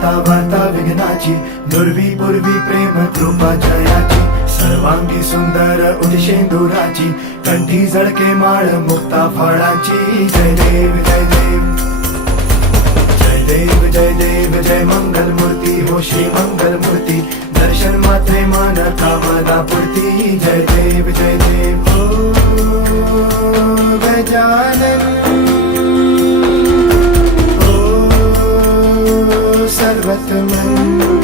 आता वार्ता विघ्नाची, दुर्वी पूर्वी प्रेम कृपा जयाची, सर्वांगी सुंदर उदिशेंदुराची, कंठी झळके माळ मुक्ता फळाची. जय देव जय देव जय देव जय देव जय मंगल मूर्ती हो श्री मंगल मूर्ती, दर्शन मात्रे मान कामना पूर्ती. जय देव जय देव ओ गजानन ओ सर्वतमन.